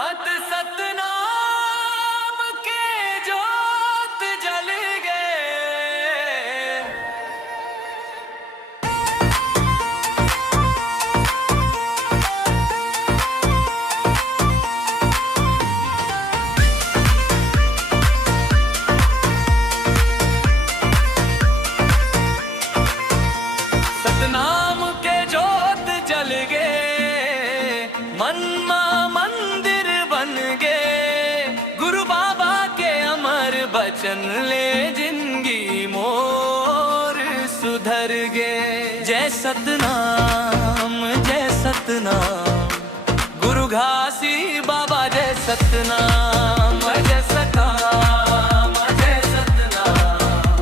अत सतनाम के जोत जल गए। सतनाम के जोत जल गए, मन मंदिर बन गए। गुरु बाबा के अमर बचन ले जिंदगी मोर सुधर गए। जय सतनाम जय सतनाम, गुरु घासी बाबा जय सतनाम जय सतनाम जय सतनाम,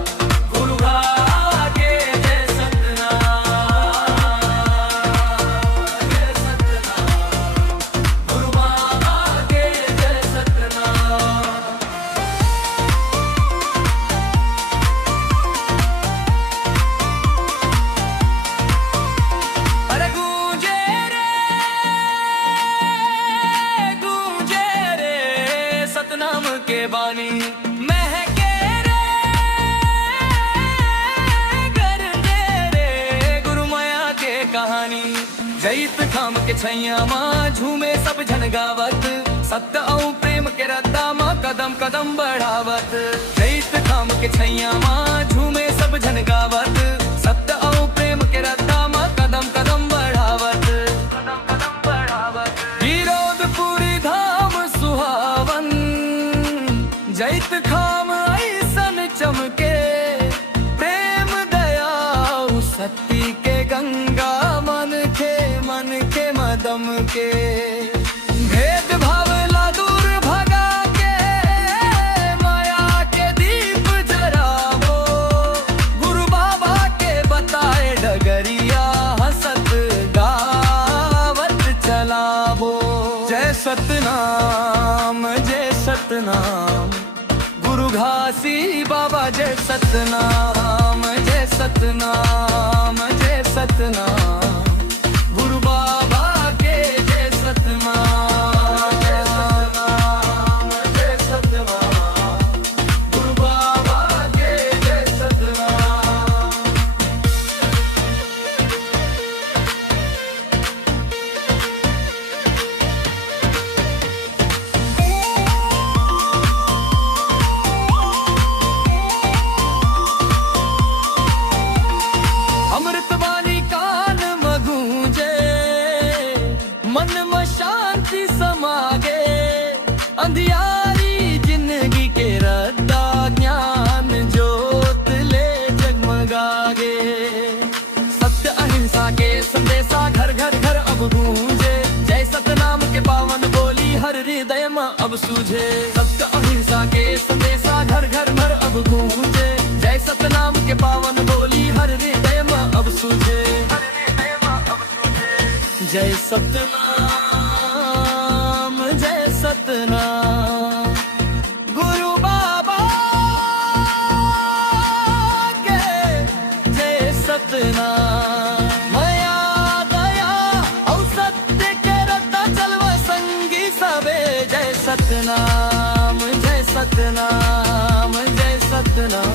गुरु घाके जय सतनाम जय सतनाम, गुरु बाबा के जय सतनाम। अरे गूंजे रे सतनाम के बानी, महके रे गरजे रे गुरु माया के कहानी। जैत खाम के छैया माँ झूमे सब जन गावत, सत्य और प्रेम के रद्दा माँ कदम कदम बढ़ावत। जैत खाम के छैया माँ झूमे सब जन गावत, सत्य और प्रेम के रद्दा माँ कदम कदम बढ़ावत, कदम कदम बढ़ावत। विरोधपुरी धाम सुहावन, जैत खाम ऐसन चमके। प्रेम दया सत्य के गंगा मन के मदम के। भेद भाव ला दूर भगा के, माया के दीप जरावो। गुरु बाबा के बताए डगरिया, हंसत गावत चलावो। जय सतनाम जय सतनाम, गुरु घासी बाबा जय सतनाम जय सतनाम जय सतनाम, गुरु बाबा के जय सतनाम जय सतनाम जय सतनाम, गुरु बाबा के जय सतनाम। अमृत बानी कान मगूंजे, मन में शांति समागे। अंधियारी जिंदगी के रद्दा, ज्ञान जोत ले जगमगागे। सत्य अहिंसा के संदेशा घर घर घर अब गूंजे। जय सतनाम के पावन बोली हर हृदय में अब सूझे। सत्य अहिंसा के संदेशा घर घर घर अब गूंजे। जय सतनाम के पावन बोली हर हृदय में अब सूझे। जय सतनाम जय सतनाम, गुरु बाबा के जय सतनाम। माया दया और सत्य के रत्ता चलवा संगी सबे। जय सतनाम जय सतनाम जय सतनाम,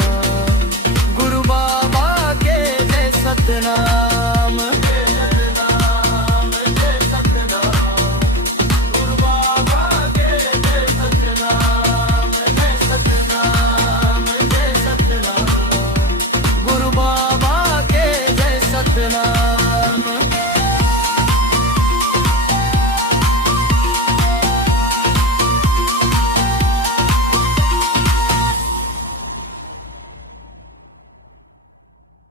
गुरु बाबा के जय सतनाम।